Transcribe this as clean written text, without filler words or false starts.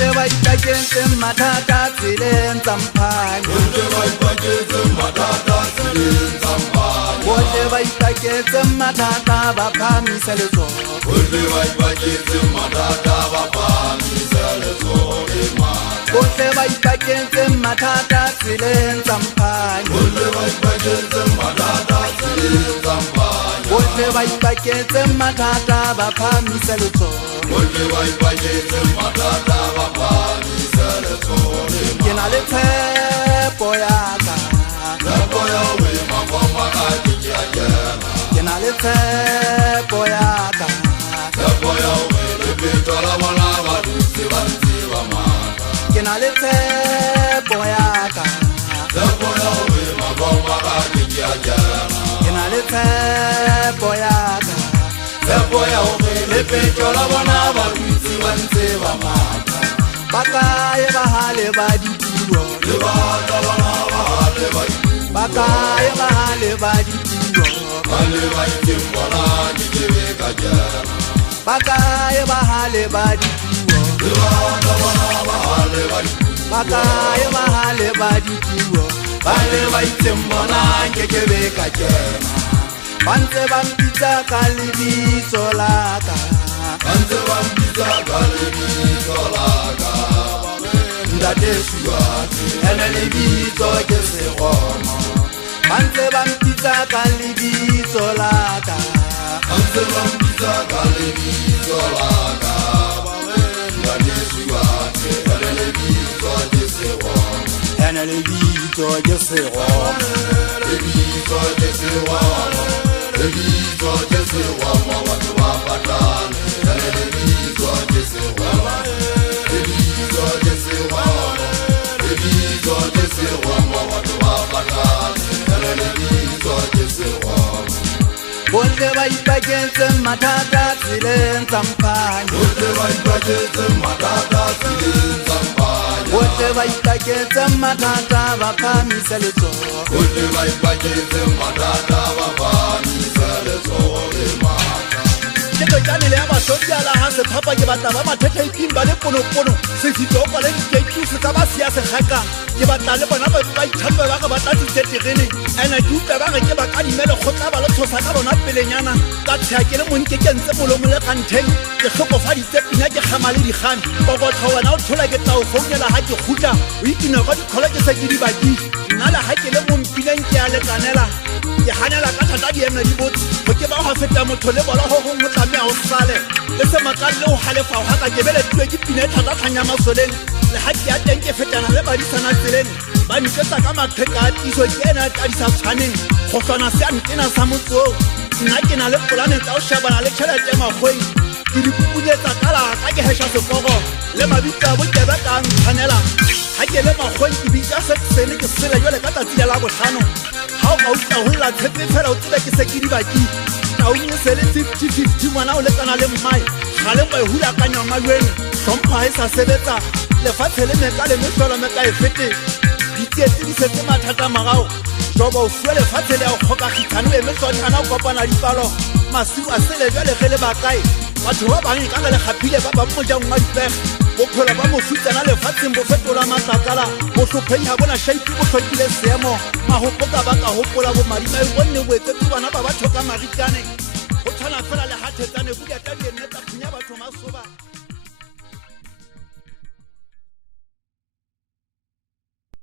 bohle ba itaketse mathata tseleng tsa mphanya bohle ba itaketse mathata ba phahamisa letsoho bohle ba itaketse mathata tseleng tsa mphanya bohle ba itaketse mathata ba phahamisa letsoho ke na le tshepo ya ka ke na le tshepo ya ka ke na le tshepo ya ka ke na le tshepo ya ka tshepo ya ho le petola bona ba dutse ba ntse ba mata ba kae ba hale ba ditiro le ba ka bona ba hale ba ba kae ba hale ba ditiro ba le ba itsembola di kebe ka jana ba kae ba hale ba ditiro le ba ka bona ba hale ba ba kae ba hale ba ditiro ba le ba itsembola di kebe ka jana bantse ba mpitsa ka lebitso la ka bantse ba mpitsa ka lebitso la ka ntate Suwati ene lebitso ke seromo bantse ba mpitsa ka lebitso la ka bantse ba mpitsa ka lebitso la ka ntate Suwati ene lebitso ke seromo ene lebitso ke seromo lebitso ke seromo lebitso ke seromo batho ba patane ene lebitso ke seromo lebitso ke seromo lebitso ke seromo batho ba patane ene lebitso ke seromo bohle ba ipaketse mathata tseleng tsa mphanya bohle ba ipaketse mathata tseleng tsa mphanya bohle ba ipaketse mathata ba phahamisa letsoho bohle ba ipaketse mathata ba phahamisa letsoho le matha ke tokane le ya basodiala ha se phapa ke batla ba mathata iping ba le ponopono se fitoko le diketusi tsa ba sia se khaka ke batla le bona ba ithambe ba ga batla ditseterene ene ke utlwa ba re ke ba ka dimele khotla ba le tshosa ka bona pelenyana ka tsha ke le monke ke ntse bolomo le kantheng ke hlokofa ditsepina ke khamale di khami bogotho wena o thola ke tla o founela ha ke khutla o itina go dikhola ke se ke di baki nna la ha ke le mompileng ke a le kanela ke hanela ka thata di eme di botse go ke ba ho feta motho le bola ho go motlame a o sale le se makalle o halefa ha ka ke bele twe ke pine thata thanya masoleng le ha ke a teng ke fetana le badisana tseleng ba ntsetsa ka matheka a tiso ke ena ka di sa tshwaneng go hlona se a ntena sa motso nna ke na le polane tsa o shabana le tšhelete magweng ke di pupuletsa kala ka ke hesha seforo le mabitsa bo ke ba ka ntshwanela ha ke le magweng ke bitsa se tsene ke sela jole ka tsatsi la botlhano ha o ka utla ho la tshepe fela o tsebe ke se ke di baki ka o nyese le 50-50 ngwana o le kana le mmai ga le mo hula ka nyama lweng hlompha e sa sebetsa le fatshe le meka le mehlolo meka e fete ditsietsi di setse mathata marao joba o fuwa le fatshe le a o kgoka khitano e mehlotana o kopana dipalo masiu a sele jale ge le bakae batho ba bang ka le khapile ba ba mojang wa dipeg bophelo ba mofutsana le fatsheng bo fetola matlakala bo hlopheng ha bona shape bo hlokile seemo mahopoka ba ka hopola bo marima e bonne bo etse bana ba batho ka marikane o tshwana fela le hathetsane buka ka di enne tsa phunya batho masoba